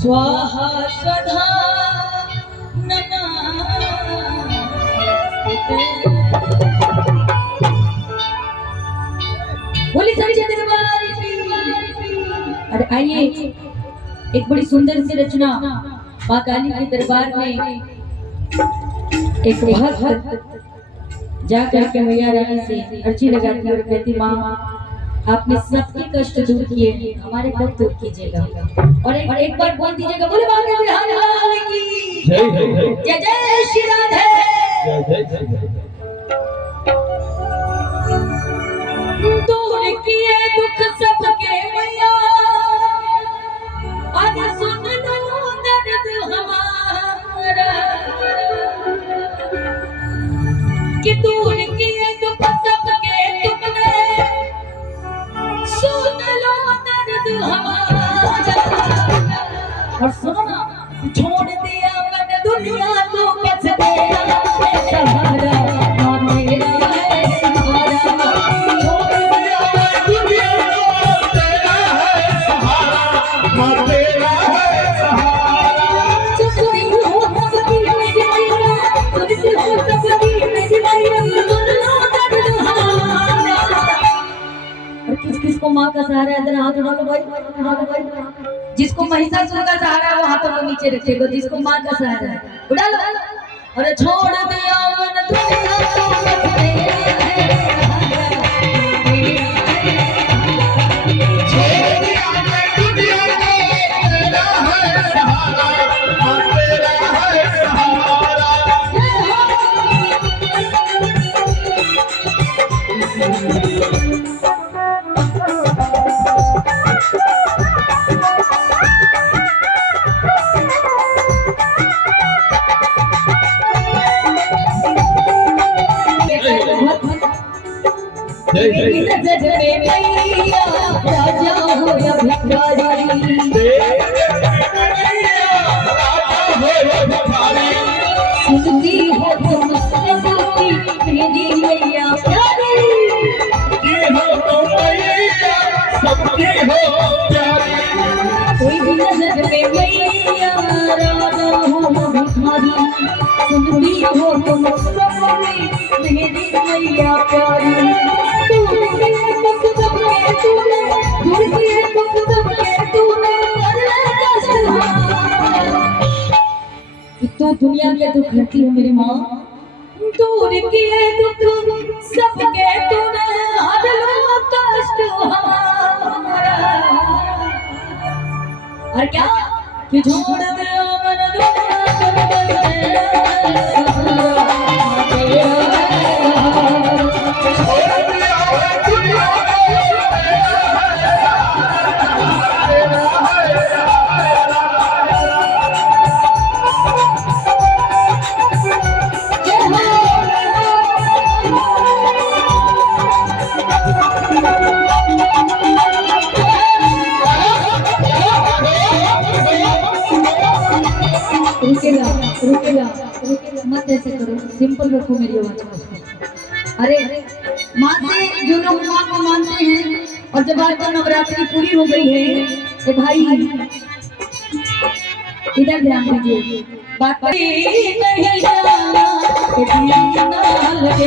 स्वाहा स्वधा नमस्ते। बोली सच्चे दरबार की। अरे आइए एक बड़ी सुंदर सी रचना माँ काली के दरबार में एक भक्त जा करके मैया रानी से अर्जी लगाती और कहती माँ आपने सबके कष्ट दूर किए हमारे कब दूर कीजिएगा। और एक बार बोल दीजिएगा बोले बाबा बिहार लाल की जय जय जय श्री राधे जय जय दूर किए दुख सबके मैया आज सुन लो दर्द हमारा कि दूर किए दुख सबके तुमने सुन लो दर्द हमारा। और सुनो ना छोड़ दिया मैंने दुनिया को बस तेरा है सहारा माँ मेरा है सहारा। छोड़ दिया मैं दुनिया को तेरा है सहारा माँ तेरा है सहारा। सुनी हो सबकी मेरी मैया सुनी हो सबकी मेरी मैया सुन लो दर्द हमारा। और किस किस को माँ का सहारा है जरा हाथ उठा लो भाई उठा लो भाई। जिसको महिषासुर का सहारा है वो हाथों को नीचे रखेगा जिसको माँ का सहारा है उठा लो। और छोड़ दिया मन दुनिया को बस तेरा है छोड़ दिया मैं दुनिया को तेरा है सहारा माँ तेरा है सहारा। मेरी नजर में मैया राजा हो या भिखारी सुनती हो तुम सबकी मेरी मैया प्यारी हो तुम मैया सबकी हो प्यारी। मेरी नजर में मैया राजा हो भिखारी सुनती हो तुम सबकी मेरी मैया प्यारी। तो दुनिया के दुख हरती है मेरी माँ दूर किए दुख सबके तूने हर लो कष्ट हमारा। और क्या कि छोड़ दे मन दुनिया रुकेगा मत ऐसे करो सिंपल रखो मेरी आवाज को। अरे माँ से जो लोग माँ को मानते हैं और जब आपका नवरात्रि पूरी हो गई है तो भाई इधर ध्यान दीजिए बात नहीं जाना लगे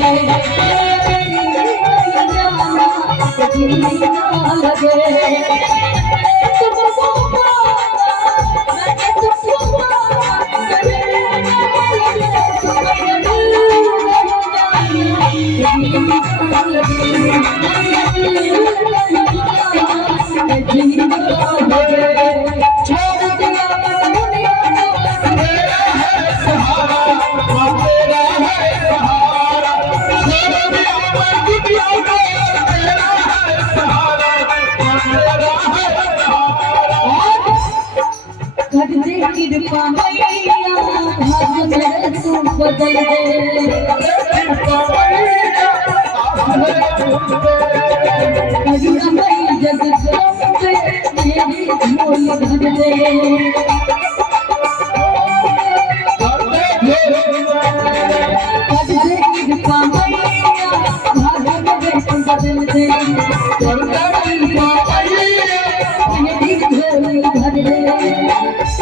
बदल दे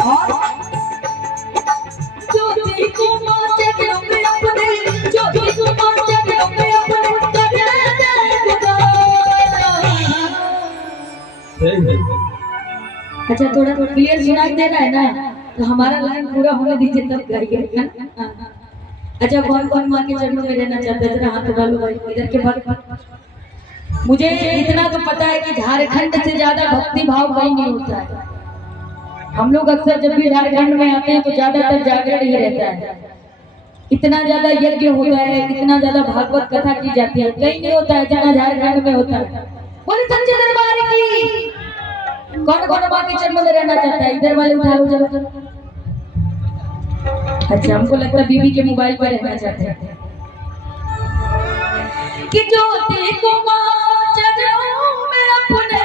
और ज्योति को मां चरणों में अपने, ज्योति को मां चरणों में अपने अच्छा थोड़ा क्लियर सुनाई दे रहा है ना, तो हमारा लाइन पूरा होने दीजिए तब गाइए। अच्छा कौन कौन माँ के चरणों में रहना चाहते हैं, जरा हाथ उठा लो भाई इधर के बाद। मुझे इतना तो पता है कि झारखंड से ज्यादा भक्ति भाव कहीं नहीं होता है। हम लोग अक्सर जब भी झारखंड में आते हैं तो ज्यादातर जागरण ही रहता है, इतना ज्यादा यज्ञ होता है, इतना ज्यादा भागवत कथा की जाती है, कहीं नहीं होता है जितना झारखंड में होता है। बोले सच्चे दरबार की। कौन कौन माँ के चरणों में रहना चाहता है, इधर वाले उठा लो चलो। अच्छा हमको लगता है बीबी के मोबाइल पर रहना चाहते हैं कि ज्योति को मां चरणों में अपने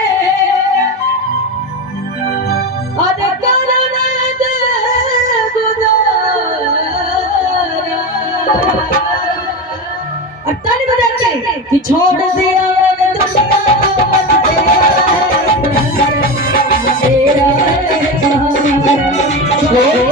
ताली बजा के कि छोड़ दिया मैंने दुनिया को, बस तेरा है, तेरा है,